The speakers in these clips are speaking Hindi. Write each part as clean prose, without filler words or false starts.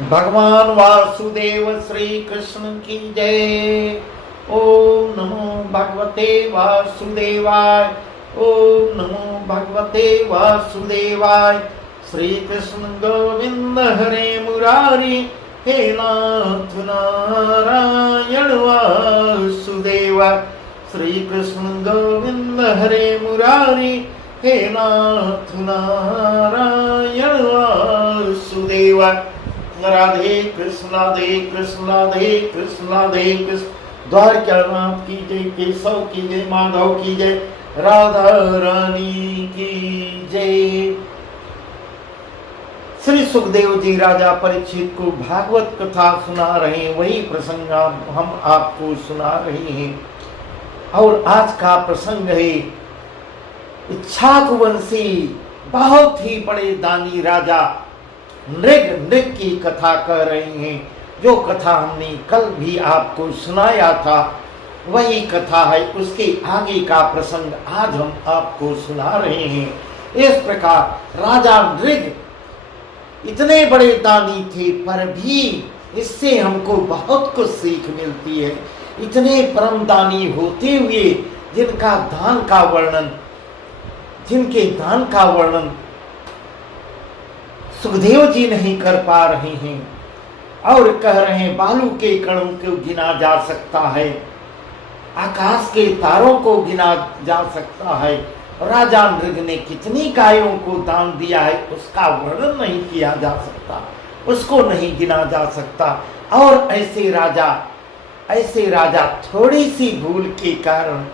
भगवान वासुदेव श्री कृष्ण की जय। ओम नमो भगवते वासुदेवाय। ओम नमो भगवते वासुदेवाय। श्री कृष्ण गोविंद हरे मुरारी, हे नाथ नारायण वासुदेव। श्री कृष्ण गोविंद हरे मुरारी, हे नाथ नारायण वासुदेव। राधे कृष्ण राधे कृष्ण राधे कृष्ण राधे कृष्ण। द्वारकानाथ की जय, केशव की जय, माधव की जय, राधा रानी की जय। श्री सुखदेव जी राजा परीक्षित को भागवत कथा सुना रहे हैं, वही प्रसंग हम आपको सुना रहे हैं। और आज का प्रसंग है इक्ष्वाकुवंशी बहुत ही बड़े दानी राजा नृग की कथा कर रहे हैं। जो कथा हमने कल भी आपको सुनाया था वही कथा है, उसके आगे का प्रसंग आज हम आपको सुना रहे हैं। इस प्रकार राजा नृग इतने बड़े दानी थे, पर भी इससे हमको बहुत कुछ सीख मिलती है। इतने परम दानी होते हुए जिनके दान का वर्णन सुखदेव जी नहीं कर पा रहे हैं और कह रहे हैं बालू के कणों को गिना जा सकता है, आकाश के तारों को गिना जा सकता है। राजा नृग ने कितनी गायों को दान दिया है उसका वर्णन नहीं किया जा सकता, उसको नहीं गिना जा सकता। और ऐसे राजा थोड़ी सी भूल के कारण,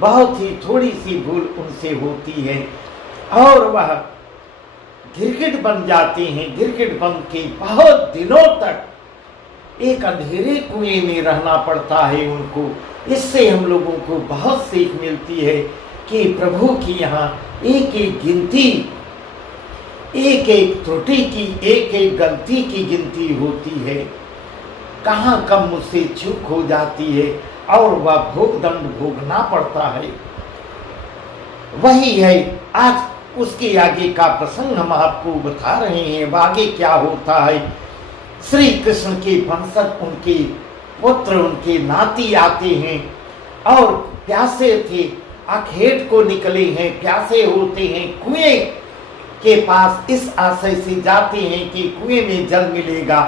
बहुत ही थोड़ी सी भूल उनसे होती है और वह गिरगिट बन जाते हैं। गिरगिट बन के बहुत दिनों तक एक अंधेरे कुएं में रहना पड़ता है उनको। इससे हम लोगों को बहुत सीख मिलती है कि प्रभु की यहाँ एक एक गिनती, एक एक त्रुटि की, एक एक गलती की गिनती होती है। कहाँ कब मुझसे चूक हो जाती है और वह भोग दंड भोगना पड़ता है। वही है आज उसके आगे का प्रसंग हम आपको बता रहे हैं। आगे क्या होता है, श्री कृष्ण के वंशज, उनके पुत्र, उनके नाती आते हैं और प्यासे थे, अखेट को निकले हैं, प्यासे होते हैं, कुएं के पास इस आशय से जाते हैं कि कुएं में जल मिलेगा।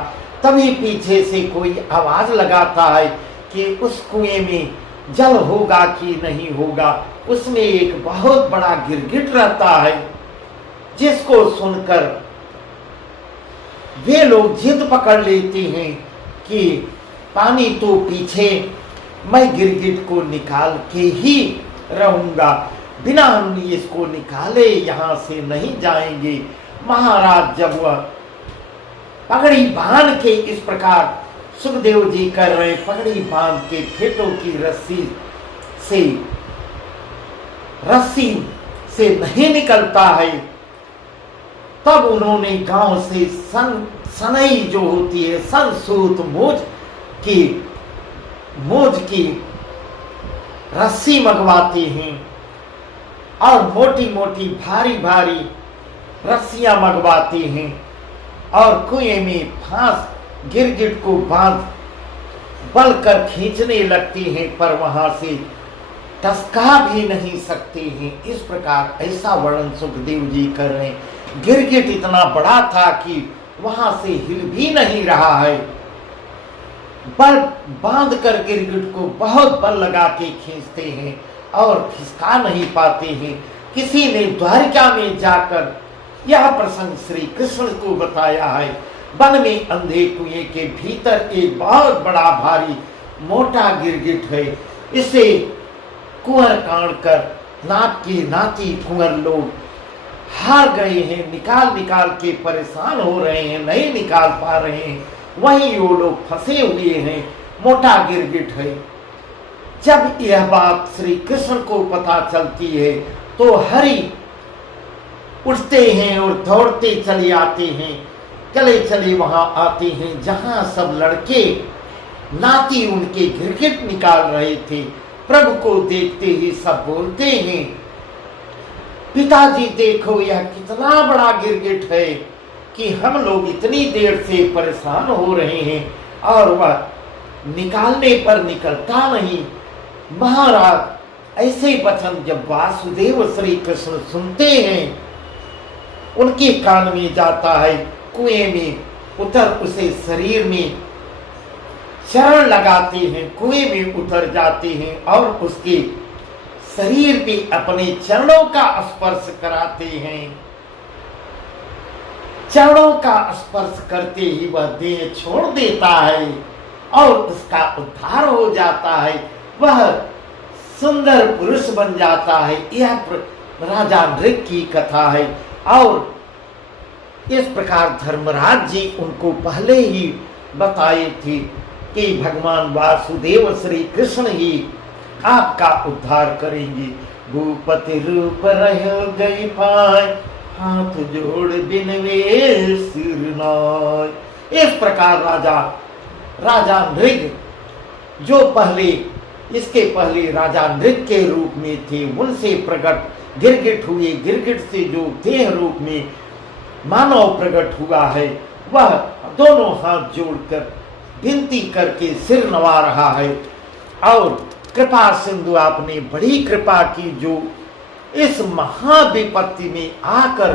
तभी पीछे से कोई आवाज लगाता है कि उस कुएं में जल होगा कि नहीं होगा। उसमें एक बहुत बड़ा गिरगिट रहता है, जिसको सुनकर वे लोग जिद पकड़ लेते हैं कि पानी तो पीछे, मैं गिरगिट को निकाल के ही रहूंगा, बिना हम इसको निकाले यहां से नहीं जाएंगे। महाराज जब वह पगड़ी बांध के इस प्रकार सुखदेव जी कर रहे, पगड़ी बांध के खेतों की रस्सी से नहीं निकलता है, तब उन्होंने गांव से सनई जो होती है, संसूत मोज की रस्सी मंगवाते हैं और मोटी मोटी भारी भारी रस्सियां मंगवाते हैं और कुएं में फांस गिरगिट को बांध बल कर खींचने लगते हैं, पर वहां से टसका भी नहीं सकते हैं। इस प्रकार ऐसा वर्णन सुखदेव जी कर रहे हैं। गिरगिट इतना बड़ा था कि वहां से हिल भी नहीं रहा है। बल बांध कर गिरगिट को बहुत बल लगा के खींचते हैं और खिसका नहीं पाते हैं। किसी ने द्वारका में जाकर यह प्रसंग श्री कृष्ण को बताया है। वन में अंधे कुएं के भीतर एक बहुत बड़ा भारी मोटा गिरगिट है। इसे कुंवर काट कर नाती कुंवर लोग हार गए हैं, निकाल के परेशान हो रहे हैं, नहीं निकाल पा रहे हैं। वहीं वो लोग फंसे हुए हैं, मोटा गिरगिट है। जब यह बात श्री कृष्ण को पता चलती है तो हरि उठते हैं और दौड़ते चले आते हैं, चले वहां आते हैं जहां सब लड़के नाती उनके गिरगिट निकाल रहे थे। प्रभु को देखते ही सब बोलते हैं, पिताजी देखो यह कितना बड़ा गिरगिट है, कि हम लोग इतनी देर से परेशान हो रहे हैं और वह निकालने पर निकलता नहीं। महाराज ऐसे वचन जब वासुदेव श्री कृष्ण सुनते हैं, उनके कान में जाता है, कुएं में उतर उसे शरीर में शरण लगाते हैं, कुएं में उतर जाते हैं और उसके शरीर पे अपने चरणों का स्पर्श कराते हैं। चरणों का स्पर्श करते ही वह देह छोड़ देता है और उसका उद्धार हो जाता है, वह सुंदर पुरुष बन जाता है। यह राजा नृग की कथा है और इस प्रकार धर्मराज जी उनको पहले ही बताए थे कि भगवान वासुदेव श्री कृष्ण ही आपका उद्धार करेंगे। भूपति रूप रह गई पाए, हाथ जोड़ बिनवे सिर नाय। इस प्रकार राजा नृग जो इसके पहले राजा नृग के रूप में थे, उनसे प्रकट गिरगिट हुए, गिरगिट से जो देह रूप में मानव प्रकट हुआ है, वह दोनों हाथ जोड़कर विनती करके सिर नवा रहा है और कृपा सिंधु आपने बड़ी कृपा की जो इस महाविपत्ति में आकर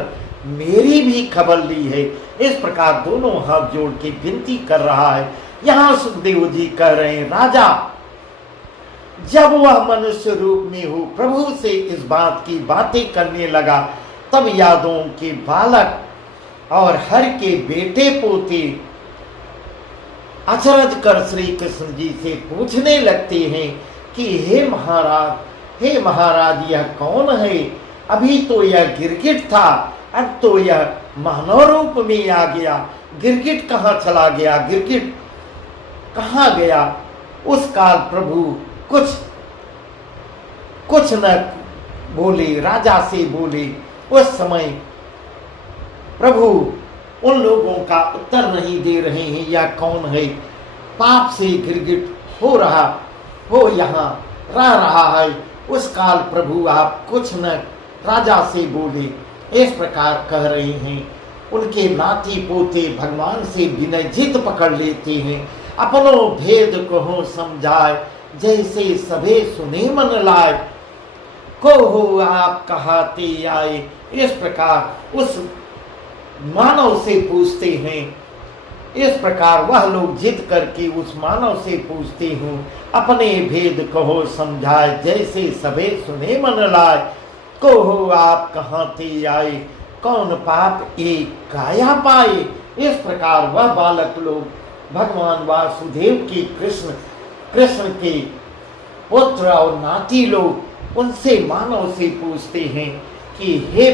मेरी भी खबर ली है। इस प्रकार दोनों हाथ जोड़ के विनती कर रहा है। यहाँ सुखदेव जी कह रहे हैं, राजा जब वह मनुष्य रूप में हो प्रभु से इस बात की बातें करने लगा, तब यादों के बालक और हर के बेटे पोते अचरज कर श्री कृष्ण जी से पूछने लगते हैं कि हे महाराज यह कौन है? अभी तो यह गिरगिट था, अब तो यह मानव रूप में आ गया। गिरगिट कहाँ चला गया? गिरगिट कहाँ गया? उस काल प्रभु कुछ न बोले, राजा से बोले। उस समय प्रभु उन लोगों का उत्तर नहीं दे रहे हैं, यह कौन है? पाप से गिरगिट हो यहाँ रह रहा है। उस काल प्रभु आप कुछ न राजा से बोले। इस प्रकार कह रहे हैं। उनके नाती पोते भगवान से विनय जित पकड़ लेते हैं। अपनो भेद कहो समझाए, जैसे सभे सुने मन लाए, को हो आप कहाते आए। इस प्रकार उस मानव से पूछते हैं। इस प्रकार वह लोग जिद करके उस मानव से पूछते हूँ, अपने भेद कहो समझाए, जैसे सभे सुने मन लाए, को हो आप कहाँ ते आए, कौन पाप एक काया पाए। इस प्रकार वह बालक लोग भगवान वासुदेव की कृष्ण के पुत्र और नाती लोग उनसे मानव से पूछते हैं कि हे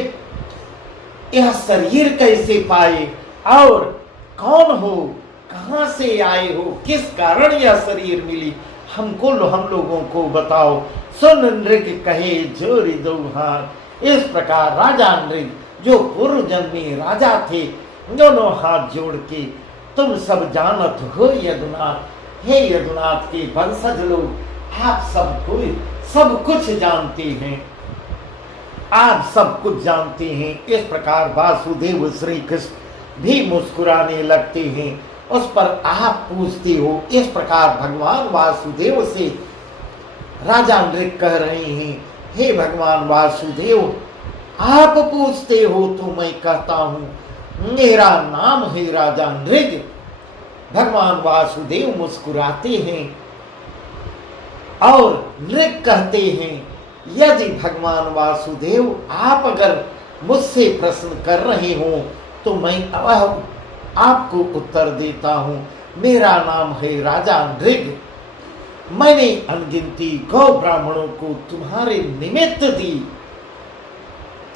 यह शरीर कैसे पाए और कौन हो, कहाँ से आए हो, किस कारण यह शरीर मिली, हम लोगों को बताओ। सुन नृग कहे जोरी दो हाथ। इस प्रकार राजा नृग जो पूर्व जन्म में राजा थे, दोनों हाथ जोड़ के, तुम सब जानत हो यदुनाथ, हे यदुनाथ के वंशज लोग, आप सब कुछ जानते हैं, आप सब कुछ जानते हैं। इस प्रकार वासुदेव श्री कृष्ण भी मुस्कुराने लगते हैं। उस पर आप पूछते हो। इस प्रकार भगवान वासुदेव से राजा नृग कह रहे हैं, हे भगवान वासुदेव, आप पूछते हो तो मैं कहता हूँ, मेरा नाम है राजा नृग। भगवान वासुदेव मुस्कुराते हैं और नृग कहते हैं, यदि भगवान वासुदेव आप अगर मुझसे प्रश्न कर रहे हो तो मैं आपको उत्तर देता हूँ। मेरा नाम है राजा नृग। मैंने अनगिनती गौ ब्राह्मणों को तुम्हारे निमित्त दी।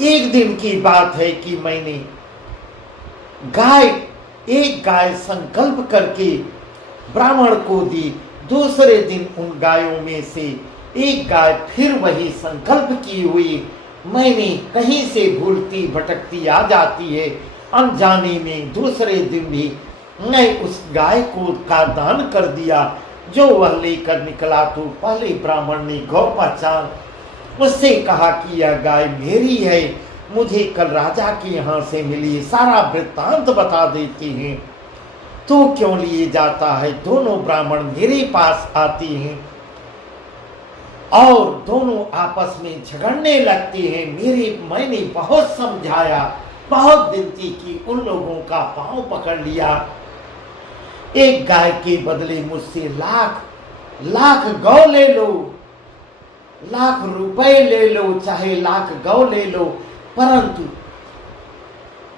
एक दिन की बात है कि मैंने एक गाय संकल्प करके ब्राह्मण को दी। दूसरे दिन उन गायों में से एक गाय फिर वही संकल्प की हुई मैंने कहीं से भूलती भटकती आ जाती है। अनजाने में दूसरे दिन भी मैं उस गाय को का दान कर दिया। जो वह लेकर निकला तो पहले ब्राह्मण ने गौ पहचान उससे कहा कि यह गाय मेरी है, मुझे कल राजा के यहाँ से मिली, सारा वृत्तांत बता देते हैं। तो क्यों लिए जाता है? दोनों ब्राह्मण मेरे पास आते हैं और दोनों आपस में झगड़ने लगते हैं। मैंने बहुत समझाया, बहुत विनती की, उन लोगों का पांव पकड़ लिया। एक गाय के बदले मुझसे लाख गौ ले लो, लाख रुपए ले लो, चाहे लाख गौ ले लो, परंतु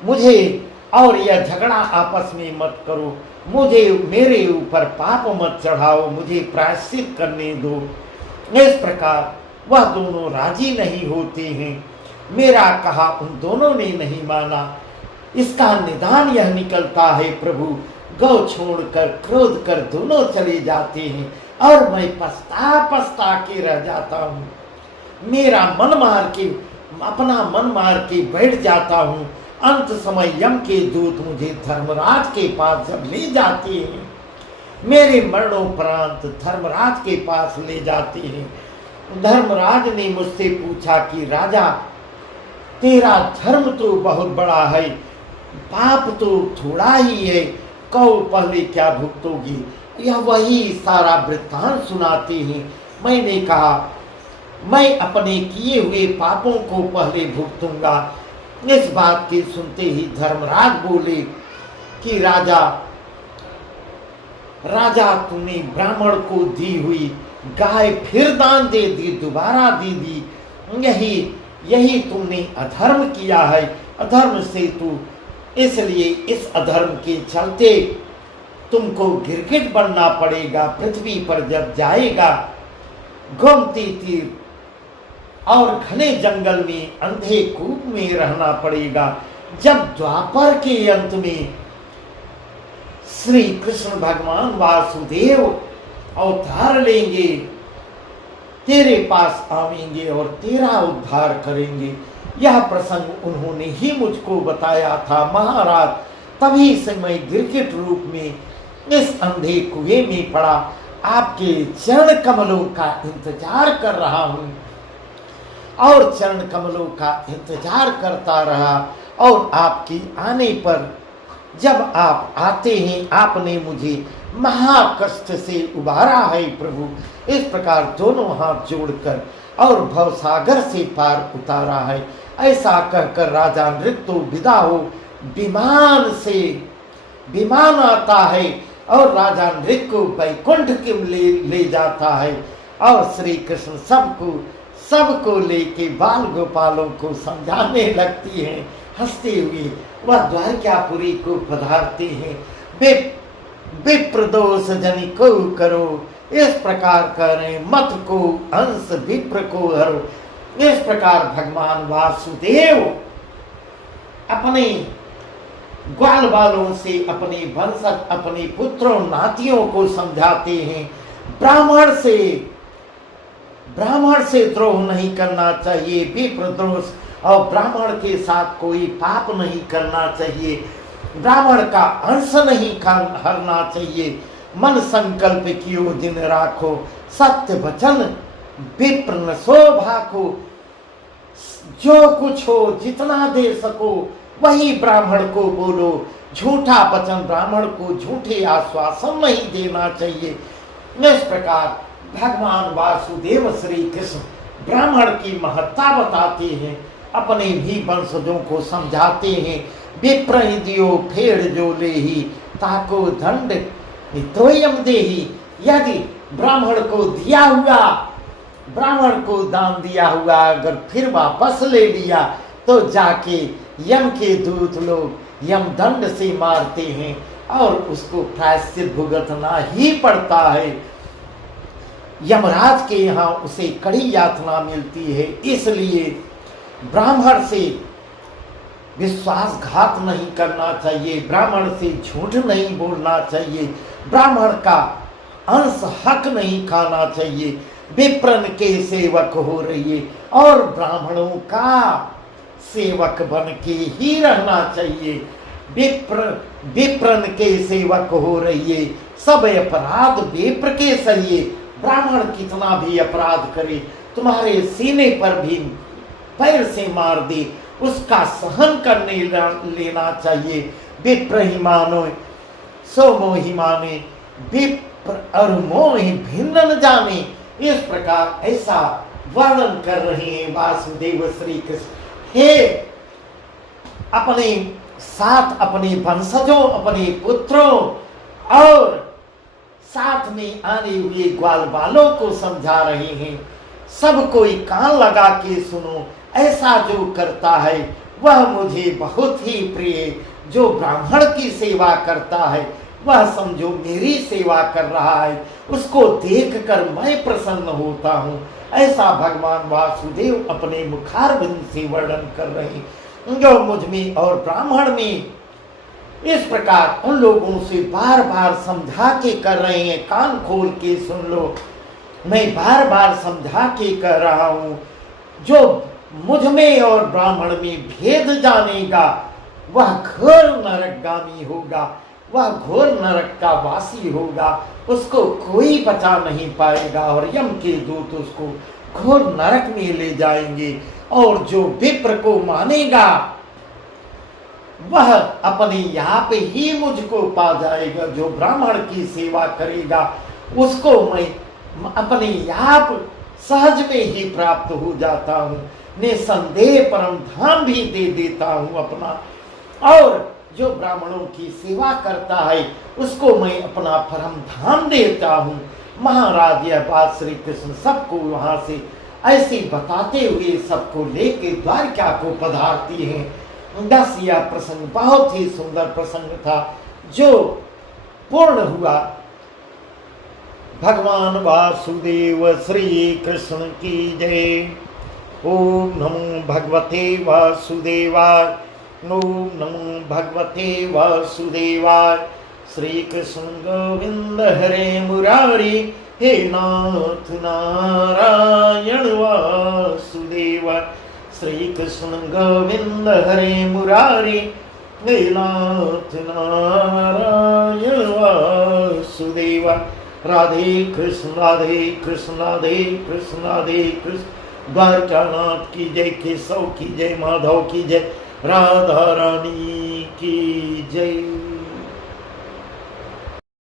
मुझे और यह झगड़ा आपस में मत करो, मेरे ऊपर पाप मत चढ़ाओ, मुझे प्रायश्चित करने दो। इस प्रकार वह दोनों राजी नहीं होते हैं। मेरा कहा उन दोनों ने नहीं माना। इसका निदान यह निकलता है, प्रभु गौ छोड़कर क्रोध कर दोनों चले जाते हैं और मैं पछता के रह जाता हूँ। अपना मन मार के बैठ जाता हूँ। अंत समय यम के दूत मुझे धर्मराज के पास जब ले जाते हैं, मेरे मरणोपरांत धर्मराज के पास ले जाते हैं। धर्मराज ने मुझसे पूछा कि राजा, तेरा धर्म तो बहुत बड़ा है, पाप तो थोड़ा ही है, कहो पहले क्या भुगतोगी? यह वही सारा वृत्तांत सुनाते हैं। मैंने कहा मैं अपने किए हुए पापों को पहले भुगतूंगा। इस बात के सुनते ही धर्मराज बोले कि राजा तूने ब्राह्मण को दी हुई गाय फिर दान दे दी, दोबारा दे दी। यही तुमने अधर्म किया है, अधर्म से तू, इसलिए इस अधर्म के चलते तुमको गिरगिट बनना पड़ेगा। पृथ्वी पर जब जाएगा गोमती तीर और घने जंगल में अंधे कूप में रहना पड़ेगा। जब द्वापर के अंत में श्री कृष्ण भगवान वासुदेव अवतार लेंगे, तेरे पास आवेंगे और तेरा उद्धार करेंगे। यह प्रसंग उन्होंने ही मुझको बताया था महाराज। तभी से मैं गिरगिट रूप में इस अंधे कुएं में पड़ा आपके चरण कमलों का इंतजार कर रहा हूँ और चरण कमलों का इंतजार करता रहा। और आपके आने पर जब आप आते हैं, आपने मुझे महाकष्ट से उबारा है प्रभु। इस प्रकार दोनों हाथ जोड़कर और भवसागर से पार उतारा है। ऐसा कहकर राजा नृत्य विदा हो विमान आता है और राजा नृत्य को वैकुंठ के ले जाता है। और श्री कृष्ण सबको लेके बाल गोपालों को समझाने लगती हैं। हंसते हुए वह द्वारकापुरी को पधारते हैं। विप्रदोष जनि को करो, इस प्रकार करें मत को अंश विप्र को हरो। इस प्रकार भगवान वासुदेव अपने ग्वाल बालों से अपने वंशज, अपने पुत्रों नातियों को समझाते हैं। ब्राह्मण से द्रोह नहीं करना चाहिए, विप्रदोष और ब्राह्मण के साथ कोई पाप नहीं करना चाहिए, ब्राह्मण का अंश नहीं हरना चाहिए। मन संकल्प कियो दिन राखो, सत्य वचन विप्र न शोभाको। जो कुछ हो जितना दे सको वही ब्राह्मण को बोलो। झूठा वचन ब्राह्मण को झूठे आश्वासन नहीं देना चाहिए। इस प्रकार भगवान वासुदेव श्री कृष्ण ब्राह्मण की महत्ता बताते हैं, अपने भी वंशजों को समझाते हैं। विप्र दियो फेड़ जो लेही, ताको दंड नित्रोयम देही। यदि ब्राह्मण को दान दिया हुआ अगर फिर वापस ले लिया तो जाके यम के दूत लोग यम दंड से मारते हैं और उसको प्रायश्चित भुगतना ही पड़ता है। यमराज के यहाँ उसे कड़ी यातना मिलती है। इसलिए ब्राह्मण से विश्वासघात नहीं करना चाहिए, ब्राह्मण से झूठ नहीं बोलना चाहिए, ब्राह्मण का अंश हक नहीं खाना चाहिए। विप्रन के सेवक हो रहिए और ब्राह्मणों का सेवक बन के ही रहना चाहिए। विप्रन के सेवक हो रहिए, सब अपराध विप्र के सहिए। ब्राह्मण कितना भी अपराध करे, तुम्हारे सीने पर भी पैर से मार दे उसका सहन करने लेना चाहिए। विप्र ही मानो सो मोहि माने, विप्र और मोहि भिन्न न जाने। इस प्रकार ऐसा वर्णन कर रहे हैं वासुदेव श्री कृष्ण। हे अपने साथ अपने वंशजों, अपने पुत्रों और साथ में आने हुए ग्वाल बालों को समझा रहे हैं। सब कोई कान लगा के सुनो, ऐसा जो करता है वह मुझे बहुत ही प्रिय। जो ब्राह्मण की सेवा करता है वह समझो मेरी सेवा कर रहा है, उसको देखकर मैं प्रसन्न होता हूँ। ऐसा भगवान वासुदेव अपने मुखारबिंद से वर्णन कर रहे हैं। जो मुझ में और ब्राह्मण में इस प्रकार उन लोगों से बार बार समझा के कर रहे हैं। कान खोल के सुन लो, मैं बार बार समझा के कह रहा हूँ। जो मुझ में और ब्राह्मण में भेद जानेगा वह घोर नरकगामी होगा, वह घोर नरक का वासी होगा, उसको कोई बचा नहीं पाएगा और यम के दूत उसको घोर नरक में ले जाएंगे। और जो विप्र को मानेगा वह अपने यहाँ पे ही मुझको पा जाएगा। जो ब्राह्मण की सेवा करेगा उसको मैं अपने आप सहज में ही प्राप्त हो जाता हूँ, निसंदेह परम धाम भी दे देता हूँ अपना। और जो ब्राह्मणों की सेवा करता है उसको मैं अपना परम धाम देता हूँ। महाराज यह बात श्री कृष्ण सबको वहां से ऐसे बताते हुए सबको लेके द्वारका को पधारती हैं। दस यह प्रसंग बहुत ही सुंदर प्रसंग था जो पूर्ण हुआ। भगवान वासुदेव श्री कृष्ण की जय। ओम नमो भगवते वासुदेवाय। ओम नमो भगवते वासुदेवाय। श्री कृष्ण गोविंद हरे मुरारी, हे नाथ नारायण वासुदेव। श्री कृष्ण गोविंद हरे मुरारी, हे नाथ नारायण वासुदेव। राधे कृष्ण राधे कृष्ण राधे कृष्ण राधे कृष्ण। द्वारकानाथ की जय, केशव की जय, माधव की जय, राधा रानी की जय।